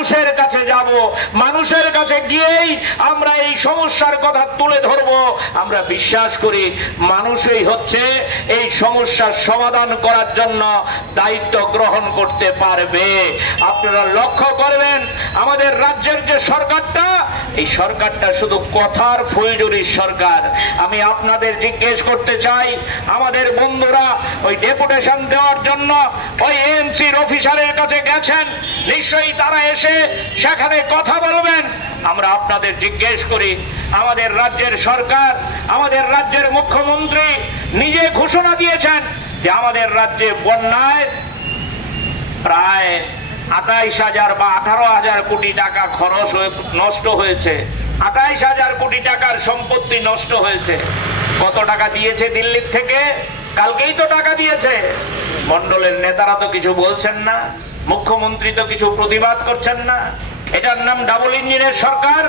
মানুষের কাছে যাব, মানুষের কাছে গিয়েই আমরা এই সমস্যার কথা তুলে ধরব। আমরা বিশ্বাস করি মানুষই হচ্ছে এই সমস্যার সমাধান করার জন্য দায়িত্ব গ্রহণ করতে পারবে। আপনারা লক্ষ্য করবেন, আমাদের রাজ্যের যে সরকারটা, এই সরকারটা শুধু কথার ফুলজুরির সরকার। আমি আপনাদের জিজ্ঞেস করতে চাই, আমাদের বন্ধুরা ওই ডেপুটেশন দেওয়ার জন্য ওই এমসির অফিসারের কাছে গেছেন? নিশ্চয়ই তারা এসে সেখানে কথা বলবেন। আমরা আপনাদের জিজ্ঞেস করি, আমাদের রাজ্যের সরকার, আমাদের রাজ্যের মুখ্যমন্ত্রী নিজে ঘোষণা দিয়েছেন যে আমাদের রাজ্যে বন্যায় প্রায় আঠাইশ হাজার বা আঠারো হাজার কোটি টাকা খরচ হয়ে, নষ্ট হয়েছে। আঠাইশ হাজার কোটি টাকার সম্পত্তি নষ্ট হয়েছে। কত টাকা দিয়েছে দিল্লির থেকে? কালকেই তো টাকা দিয়েছে। মন্ডলের নেতারা তো কিছু বলছেন না। মুখ্যমন্ত্রী তো কিছু প্রতিবাদ করছেন না। এটার নাম ডাবল ইঞ্জিনের সরকার,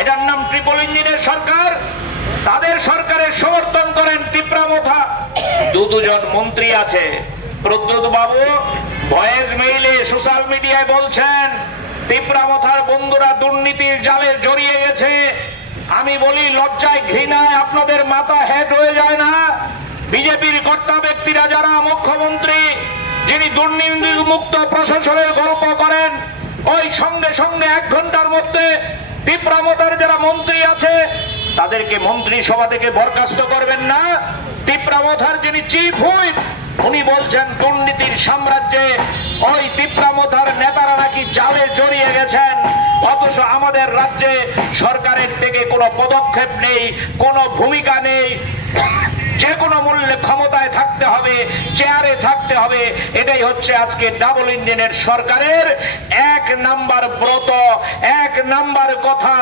এটার নাম ট্রিপল ইঞ্জিনের সরকার। তাদের সরকারের সমর্থন করেন তিপ্রামথা দু দুজন মন্ত্রী আছে। প্রদ্যুৎ বাবু ভয়েস মেইলে সোশ্যাল মিডিয়ায় বলছেন তিপ্রামথার বন্ধুরা দুর্নীতির জালে জড়িয়ে গেছে। আমি বলি, লজ্জায় ঘৃণায় আপনাদের মাথা হেড হয়ে যায় না। বিজেপির কর্তা ব্যক্তিরা যারা মুখ্যমন্ত্রী যিনি দুর্নীতি মুক্ত প্রশাসনের গল্প করেন, ওই সঙ্গে সঙ্গে এক ঘণ্টার মধ্যে তিপ্রামতার যারা মন্ত্রী আছে, তাদেরকে মন্ত্রী সভা থেকে বরখাস্ত করবেন না। তিপ্রামথার যিনি চিফ হুইপ, উনি বলছেন দুর্নীতির সাম্রাজ্যে ওই তিপ্রামথার নেতারা নাকি জালে জড়িয়ে গেছেন। অথচ আমাদের রাজ্যে সরকারের থেকে কোনো পদক্ষেপ নেই, কোনো ভূমিকা নেই। যে কোনো মূল্যে ক্ষমতায় থাকতে হবে চেয়ারে থাকতে হবে। এটাই হচ্ছে আজকে ডাবল ইঞ্জিনের সরকারের এক নাম্বার ব্রত, এক নাম্বার কথা,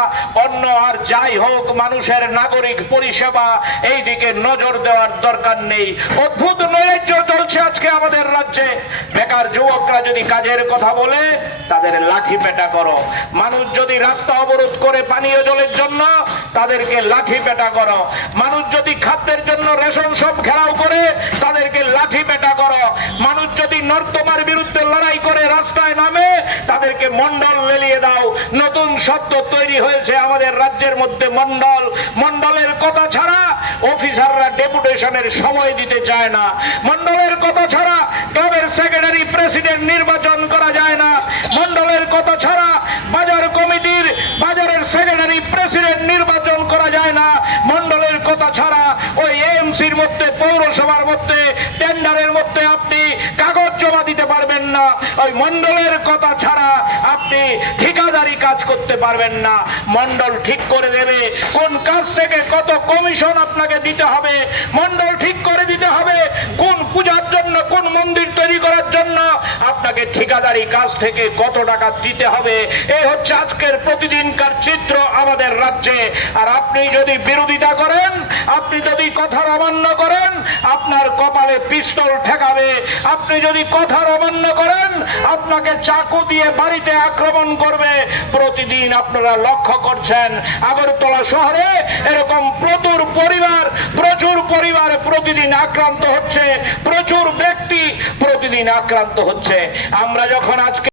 অন্য আর যাই হোক, মানুষের নাগরিক পরিষেবা এই দিকে নজর দেওয়ার দরকার নেই। অদ্ভুত নৈরাজ্য চলছে আজকে আমাদের রাজ্যে। বেকার যুবকরা যদি কাজের কথা বলে, তাদের লাঠি পেটা করো। মানুষ যদি রাস্তা অবরোধ করে পানীয় জলের জন্য, তাদেরকে লাঠি পেটা করো। মানুষ যদি খাদ্যের জন্য রেশন সব ঘেরাও করে, তাদেরকে লাঠি পেটা করো। মানুষ যদি নর্দমার বিরুদ্ধে লড়াই করে রাস্তায় নামে, তাদেরকে মন্ডল লেলিয়ে দাও। নতুন শব্দ তৈরি হয়েছে আমাদের রাজ্যের মধ্যে মন্ডল। মন্ডলের কথা ছাড়া অফিসাররা ডেপুটেশনের সময় দিতে চায় না। মন্ডলের কথা ছাড়া ক্লাবের সেক্রেটারি, প্রেসিডেন্ট নির্বাচন করা যায় না। মন্ডলের কথা ছাড়া বাজার কমিটির, বাজারের সেক্রেটারি, প্রেসিডেন্ট নির্বাচন করা যায় না। কথা ছাড়া ওই এমসির মধ্যে, পৌরসভার মধ্যে টেন্ডারের মধ্যে আপনি কাগজ জমা দিতে পারবেন না। ওই মন্ডলের কথা ছাড়া আপনি ঠিকাদারি কাজ করতে পারবেন না। মন্ডল ঠিক করে দেবে কোন কাজ থেকে কত কমিশন আপনাকে দিতে হবে। মন্ডল ঠিক করে দিতে হবে কোন পূজার জন্য, কোন মন্দির তৈরি করার জন্য। আপনাকে ঠিকাদারি কাজ থেকে কত টাকা দিতে হবে? এই হচ্ছে আজকের প্রতিদিনকার চিত্র আমাদের রাজ্যে। আর আপনি যদি বিরোধিতা করেন, আপনি যদি কথার অমান্য করেন, আপনার কপালে পিস্তল ঠেকাবে। আপনি যদি কথার অমান্য করেন, আপনাকে চাকু দিয়ে বাড়িতে আক্রমণ করবে। প্রতিদিন আপনারা লক্ষ্য করছেন, আগরতলা শহরে এরকম প্রচুর পরিবার প্রচুর পরিবার প্রতিদিন আক্রান্ত হচ্ছে, প্রচুর ব্যক্তি প্রতিদিন আক্রান্ত হচ্ছে। আমরা যখন আজকে